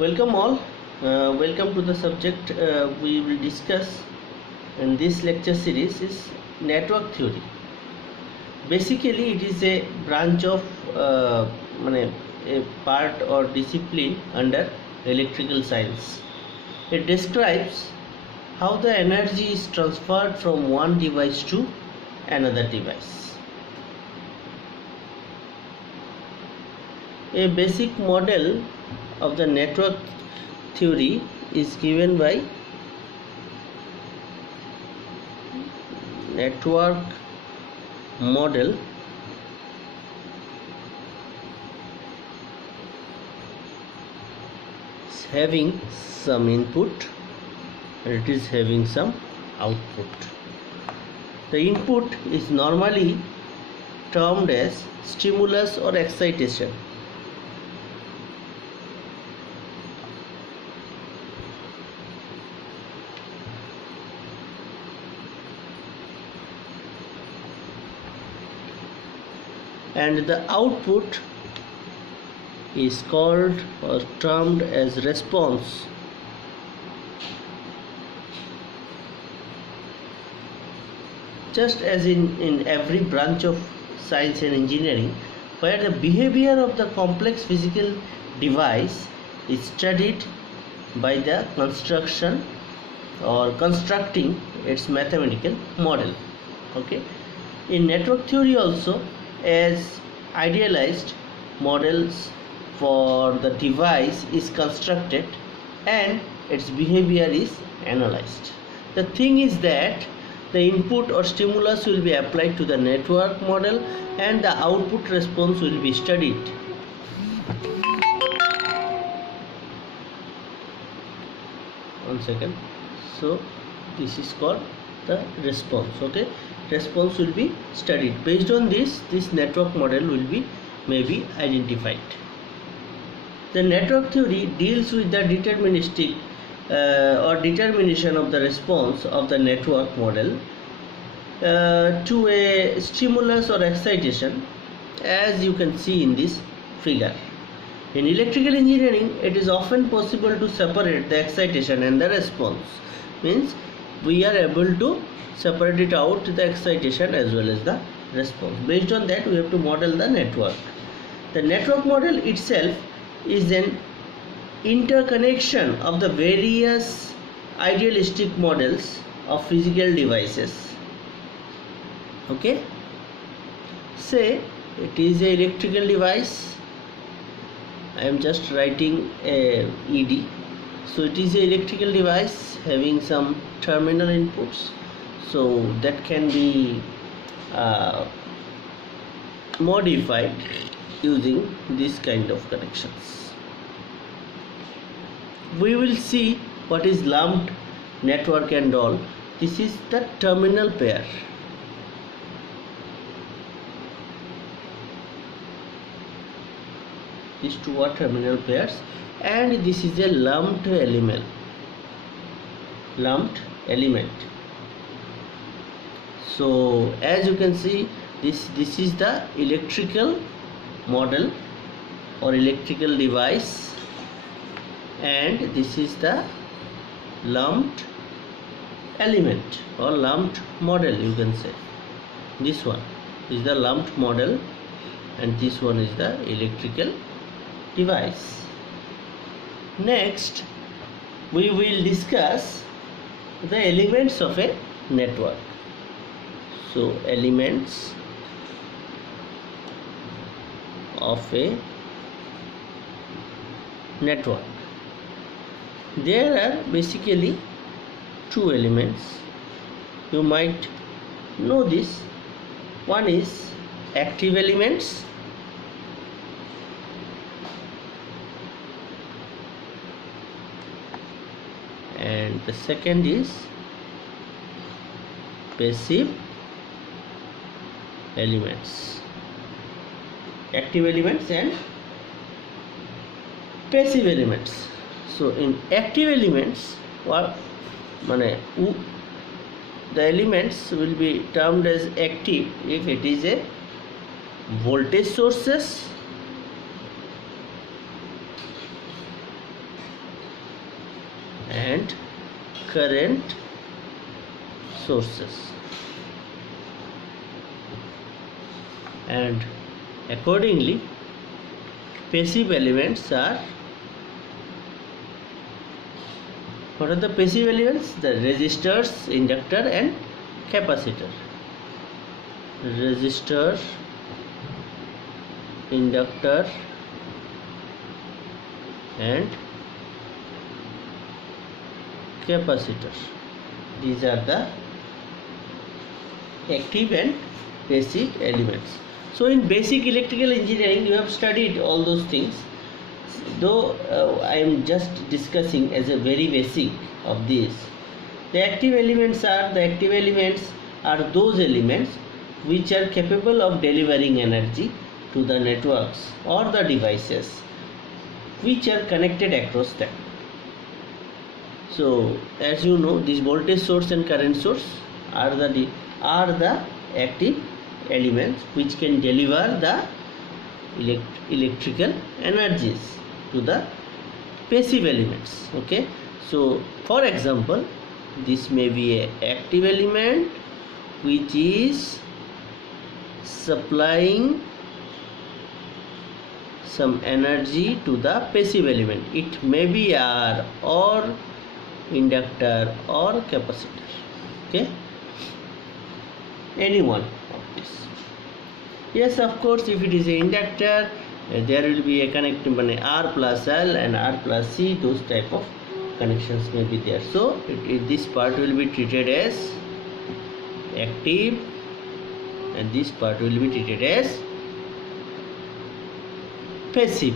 Welcome all. Welcome to the subject we will discuss in this lecture series is network theory. Basically, it is a branch of a part or discipline under electrical science. It describes how the energy is transferred from one device to another device. A basic model of the network theory is given by network model is having some input and it is having some output. The input is normally termed as stimulus or excitation. And the output is called or termed as response. Just as in every branch of science and engineering, where the behavior of the complex physical device is studied by the construction or constructing its mathematical model. Okay, in network theory also, as idealized models for the device is constructed and its behavior is analyzed. The thing is that the input or stimulus will be applied to the network model and the output response will be studied. One second. So this is called the response. Okay, response will be studied. Based on this network model will be maybe identified. The network theory deals with the deterministic or determination of the response of the network model to a stimulus or excitation, as you can see in this figure. In electrical engineering, it is often possible to separate the excitation and the response. Means we are able to separate it out, the excitation as well as the response. Based on that, we have to model the network. The network model itself is an interconnection of the various idealistic models of physical devices. Okay, say it is an electrical device. I am just writing a ED. So it is an electrical device having some terminal inputs, so that can be modified using this kind of connections. We will see what is lumped network and all. This is the terminal pair. These two are terminal pairs, and this is a lumped element. So as you can see, this is the electrical model or electrical device, and this is the lumped element or lumped model, you can say. This one is the lumped model and this one is the electrical device. Next, we will discuss the elements of a network. So elements of a network. There are basically two elements. You might know this. One is active elements and the second is passive elements. Active elements and passive elements. So in active elements, the elements will be termed as active if it is a voltage sources and current sources. And accordingly, passive elements are, what are the passive elements? The resistors, inductor and capacitor. Resistor, inductor and capacitor. These are the active and passive elements. So in basic electrical engineering you have studied all those things, though I am just discussing as a very basic of this. The active elements are those elements which are capable of delivering energy to the networks or the devices which are connected across them. So as you know, this voltage source and current source are the active elements which can deliver the electrical energies to the passive elements. Okay, so for example, this may be a active element which is supplying some energy to the passive element. It may be R or inductor or capacitor. Okay, any one of this. Yes, of course, if it is an inductor, there will be a connection between R plus L and R plus C. Those type of connections may be there. So this part will be treated as active and this part will be treated as passive.